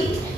eksplanasi.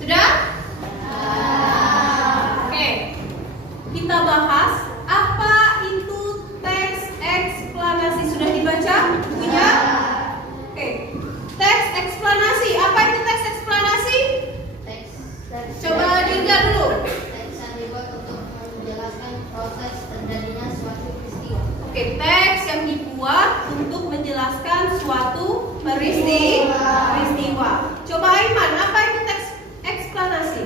Sudah? Oke. Kita bahas apa itu teks eksplanasi. Sudah dibaca bukunya? Oke. Teks eksplanasi. Apa itu teks eksplanasi? Coba Dirga dulu. Teks yang dibuat untuk menjelaskan proses terjadinya suatu peristiwa. Oke, teks yang dibuat untuk menjelaskan suatu peristiwa. Coba Aiman, apa itu teks eksplanasi?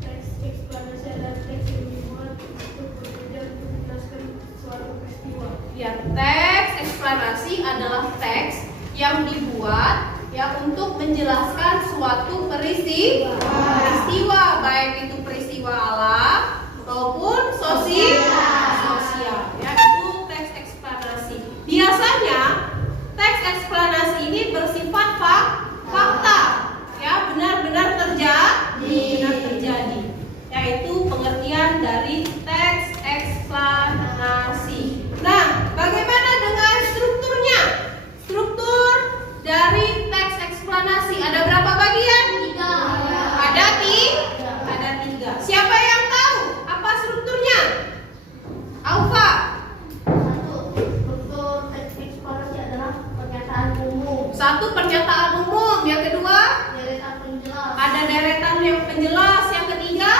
Teks eksplanasi adalah teks yang dibuat untuk bekerja untuk menjelaskan suatu peristiwa. Ya, teks eksplanasi adalah teks yang dibuat ya untuk menjelaskan suatu peristiwa, baik itu peristiwa alam maupun sosial. Ya, itu teks eksplanasi. Biasanya teks eksplanasi ini bersifat fakta, ya benar-benar terjadi. Yaitu pengertian dari teks eksplanasi. Nah, bagaimana dengan strukturnya? Struktur dari teks eksplanasi ada berapa bagian? 3. Ada tiga. Siapa yang tahu apa strukturnya? Aufa. 1. Struktur teks eksplanasi adalah pernyataan umum. Satu, pernyataan umum. Yang kedua, Deretan penjelas. ada deretan yang penjelas. Yang ketiga,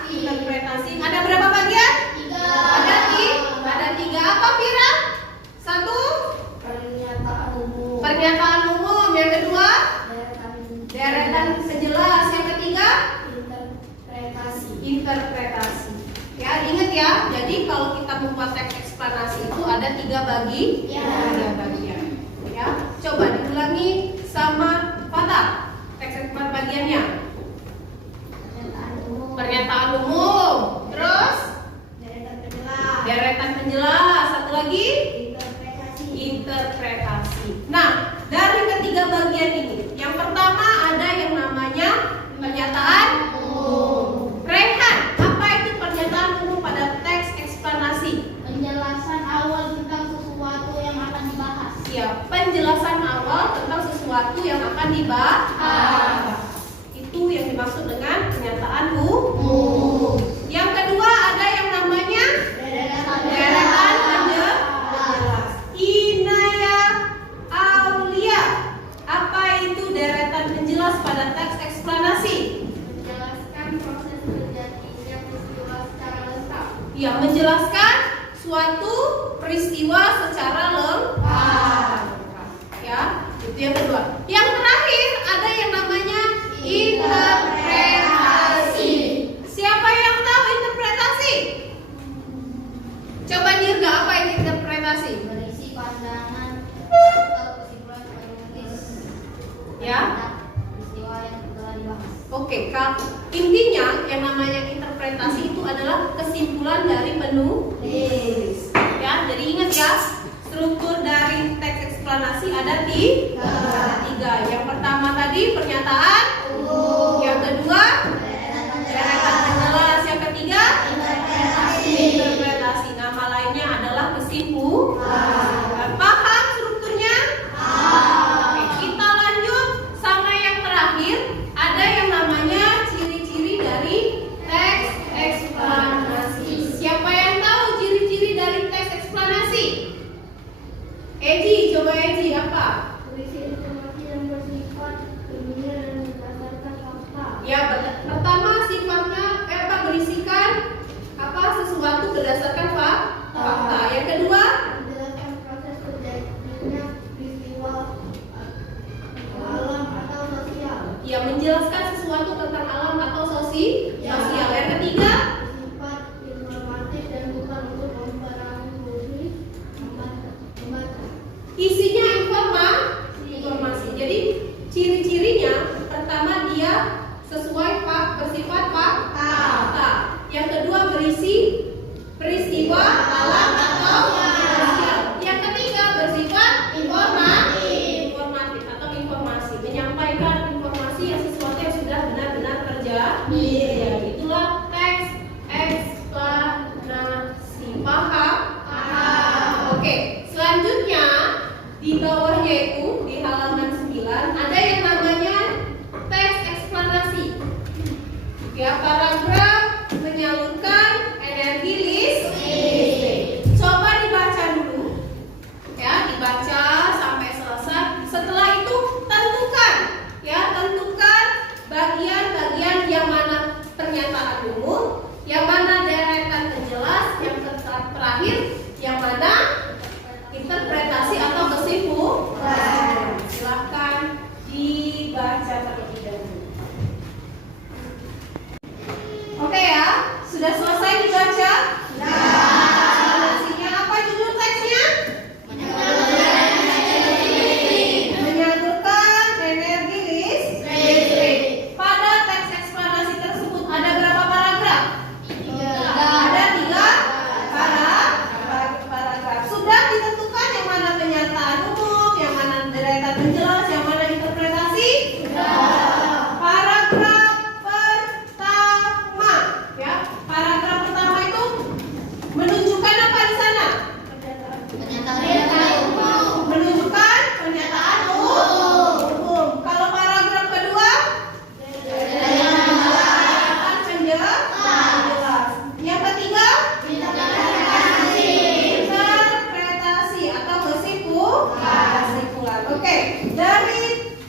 interpretasi. Ada berapa bagian? 3. Ada tiga. Apa Fira? Satu, Pernyataan umum. pernyataan umum. Yang kedua, deretan penjelas. Yang ketiga, interpretasi. Ya, ingat ya. Jadi kalau kita membuat teks eksplanasi itu ada tiga bagian. Ya, coba diulangi sama Fatah. Teks eksplanasi bagiannya. Pernyataan umum. Terus deretan penjelas. Satu lagi, interpretasi. Nah, dari ketiga bagian ini, yang pertama ada yang namanya pernyataan umum. Rehan, apa itu pernyataan umum pada teks eksplanasi? Penjelasan awal tentang sesuatu yang akan dibahas. Ya, penjelasan awal tentang sesuatu yang akan dibahas. Itu yang dimaksud dengan pernyataan umum. Yang kedua ada yang namanya deretan penjelas. Inaya Aulia, apa itu deretan penjelas pada teks eksplanasi? Menjelaskan proses terjadinya peristiwa secara lengkap. Ya, menjelaskan suatu peristiwa secara lengkap. Ya, itu yang kedua. Yang terakhir ada yang namanya interpretasi. Siapa yang tahu interpretasi? Coba Dirga, apa itu interpretasi? Berisi pandangan atau kesimpulan penulis Ya. peristiwa yang telah dibahas. Oke, intinya yang namanya interpretasi itu adalah kesimpulan dari penulis. Ya, jadi ingat ya, struktur dari teks eksplanasi ada tiga. Yang pertama tadi pernyataan, yang kedua deretan penjelas, yang ketiga interpretasi. Nama lainnya adalah kesimpulan. Paham strukturnya? Oke, kita lanjut sama yang terakhir. Ada yang namanya ciri-ciri dari teks eksplanasi. Siapa yang tahu ciri-ciri dari teks eksplanasi? Eji, coba Eji, apa? Berisi informasi yang bersifat ilmiah dan berdasarkan fakta. Ya, pertama sifatnya berisikan apa sesuatu berdasarkan fakta. Yang kedua, Isinya informasi. Jadi ciri-cirinya pertama dia sesuai bersifat fakta. Yang kedua berisi peristiwa alam atau sosial. Yang ketiga bersifat informatif atau informasi, menyampaikan informasi yang sesuatu yang sudah benar-benar terjadi. Ya, itulah teks eksplanasi. Paham? Oke, selanjutnya di bawahnya itu di halaman 9 ada yang namanya teks eksplanasi. Ya, paragraf menyalurkan energi listrik. Coba dibaca dulu. Ya, dibaca sampai selesai. Setelah itu tentukan bagian-bagian yang mana pernyataan umum, yang mana deretan penjelas, yang terakhir yang mana interpretasi atau kesimpulan. Silakan dibaca terlebih dahulu. Oke ya, sudah selesai dibaca? Sudah. Apa judul teksnya? Menyalurkan energi listrik. Pada teks eksplanasi tersebut ada berapa paragraf? Ada 3 paragraf. Sudah ditentukan yang mana pernyataan umum, yang mana deretan penjelas, yang mana interpretasi? Paragraf pertama, ya. Paragraf pertama itu menunjukkan apa di sana? Menunjukkan pernyataan umum. Kalau paragraf kedua, pernyataan penjelas. Yang ketiga, interpretasi atau kesimpulan. Oke, dari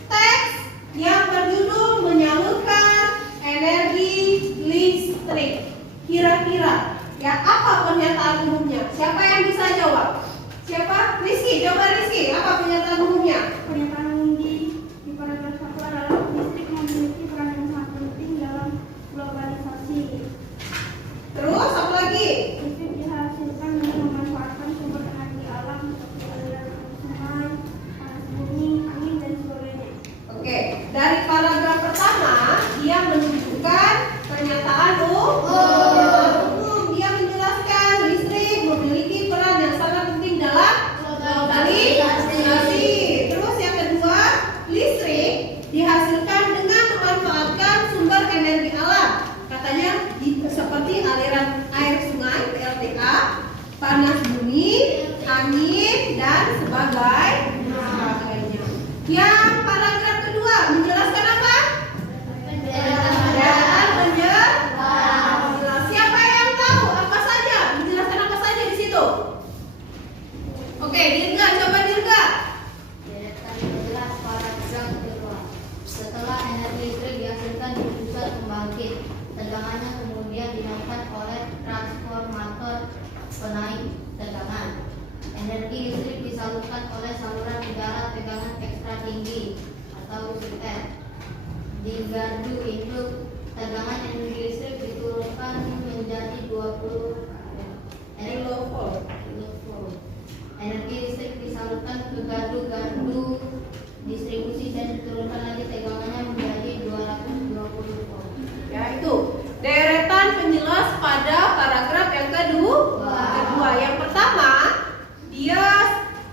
teks yang berjudul menyalurkan energi listrik, kira-kira ya apa pernyataan umumnya? Siapa yang bisa jawab? Siapa? Rizky, coba Rizky, apa pernyataan umumnya? Pernyataan umum di paragraf 1 adalah listrik memiliki peran yang sangat penting dalam globalisasi. Terus apa lagi? Listrik dihasilkan dengan memanfaatkan sumber energi alam seperti aliran sungai, panas bumi, angin, dan sebagainya. Oke, dari paragraf pertama dia menunjukkan pernyataan umum. Dia menjelaskan listrik memiliki peran yang sangat penting dalam globalisasi. Terus yang kedua, listrik dihasilkan dengan memanfaatkan sumber energi alam. Katanya seperti aliran air sungai (PLTA), panas bumi, angin, dan sebagainya. Yang paragraf kedua menjelaskan apa? Deretan penjelas. Siapa yang tahu apa saja? Menjelaskan apa saja di situ? Oke, Dirga, coba Dirga. Deretan penjelas paragraf kedua. Setelah energi listrik dihasilkan di pusat pembangkit, tegangannya kemudian dinaikkan oleh transformator penaik tegangan. Energi listrik disalurkan oleh saluran udara tegangan ekstra tinggi atau super. Di gardu induk, tegangan energi listrik diturunkan menjadi 20 kilovolt. Energi listrik disalurkan ke gardu-gardu distribusi dan diturunkan lagi tegangannya menjadi 220 volt. Ya, itu deretan penjelas pada paragraf yang kedua. Yang pertama, dia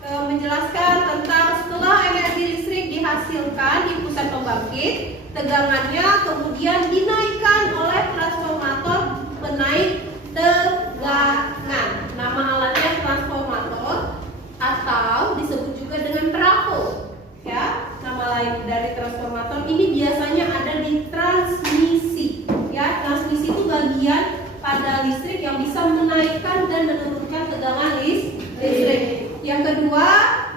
menjelaskan tentang setelah energi listrik dihasilkan di pusat pembangkit, tegangannya kemudian dinaikkan oleh transformator penaik tegangan. Nama alatnya transformator atau disebut juga dengan trafo. Ya, nama lain dari transformator ini biasanya ada di transmisi. Ya, transmisi itu bagian pada listrik yang bisa menaikkan dan menurunkan tegangan listrik. Yang kedua,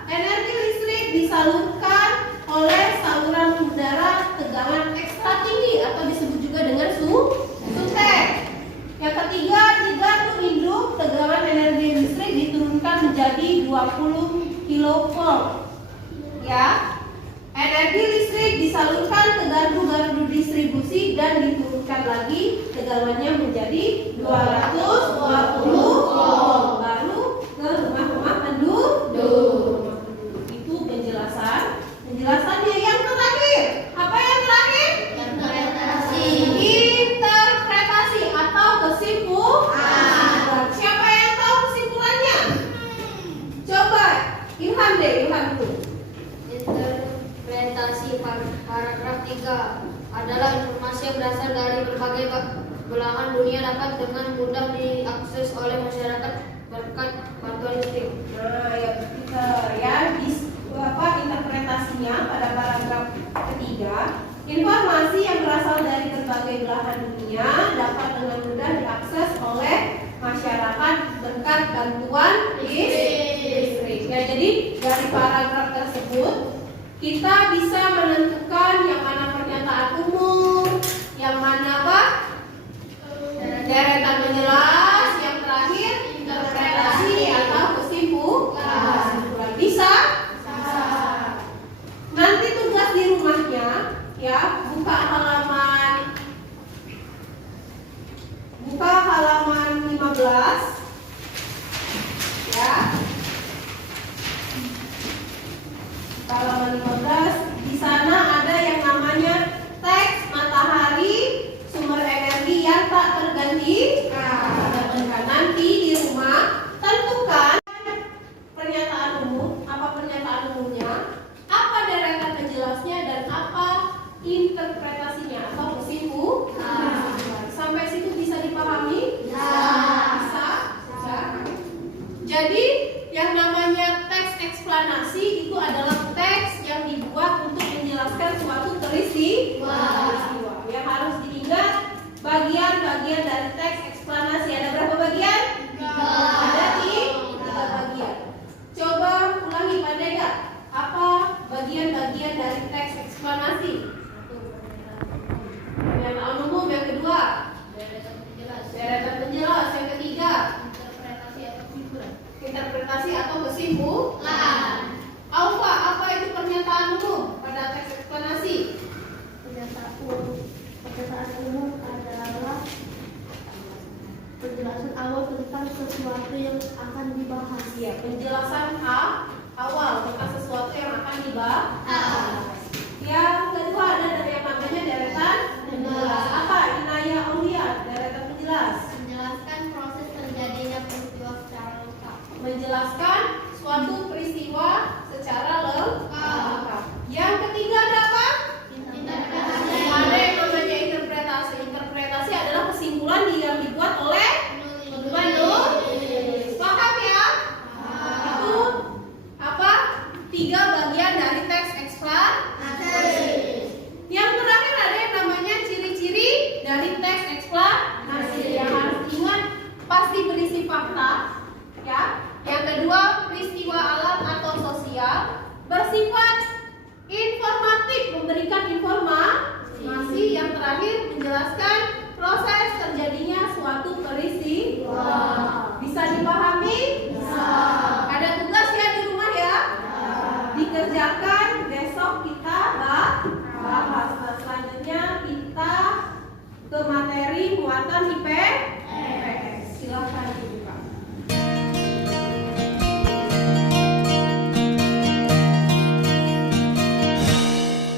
energi listrik disalurkan oleh saluran udara tegangan ekstra tinggi atau disebut juga dengan sutek. Yang ketiga, di gardu induk tegangan energi listrik diturunkan menjadi 20 kilovolt. Ya, energi listrik disalurkan ke gardu-gardu distribusi dan diturunkan lagi tegangannya menjadi 220 volt. Baru ke rumah-rumah penduduk. Yohan deh, Yohan dulu. Interpretasi paragraf 3 adalah informasi yang berasal dari berbagai belahan dunia dapat dengan mudah diakses oleh masyarakat berkat bantuan listrik. Nah, yang ketiga ya, interpretasinya pada paragraf ketiga, informasi yang berasal dari berbagai belahan dunia dapat dengan mudah diakses oleh masyarakat berkat bantuan listrik. Ya, jadi dari paragraf tersebut kita bisa menentukan yang mana pernyataan umum, yang mana apa? Deretan menjelas, yang terakhir interpretasi atau kesimpulan. Bisa? Nanti tugas di rumahnya ya, buka halaman 15 ya. Halaman 15, di sana ada yang namanya teks matahari, sumber energi yang tak tergantikan. Nanti di rumah tentukan pernyataan umum, apa pernyataan umumnya, apa deretan penjelasnya, dan apa interpretasinya atau kesimpulan. Sampai situ bisa dipahami? Bisa. Jadi yang namanya teks eksplanasi itu adalah teks yang dibuat untuk menjelaskan suatu peristiwa. Yang harus diingat bagian-bagian dari teks eksplanasi. Ada berapa bagian? Ada 3 bagian. Coba ulangi, pandai gak? Apa bagian-bagian dari teks eksplanasi? Pernyataan umum. Yang kedua, deretan penjelas. Yang ketiga, interpretasi atau kesimpulan. Alfa, apa itu pernyataan umum pada teks eksplanasi? Pernyataan umum adalah penjelasan awal tentang sesuatu yang akan dibahas. Ya, penjelasan awal tentang sesuatu yang akan dibahas. Yang kedua ada yang namanya deretan penjelas. Apa? Inaya Aulia, deretan penjelas. Menjelaskan proses terjadinya peristiwa secara lengkap. Menjelaskan suatu peristiwa secara lengkap. Yang ketiga ada apa? Interpretasi. Ada yang namanya interpretasi. Interpretasi adalah kesimpulan yang dibuat oleh penulis. Paham ya? Itu apa? 3 bagian dari teks eksplanasi. Yang terakhir ada yang namanya ciri-ciri dari teks eksplanasi. Yang harus diingat pasti berisi fakta, ya. Yang kedua, peristiwa alam atau sosial, bersifat informatif, memberikan informasi. Yang terakhir, menjelaskan proses terjadinya suatu peristiwa. Bisa dipahami? Bisa. Ada tugas ya di rumah ya? Dikerjakan, besok kita bahas. Nah, selanjutnya kita ke materi muatan IPS.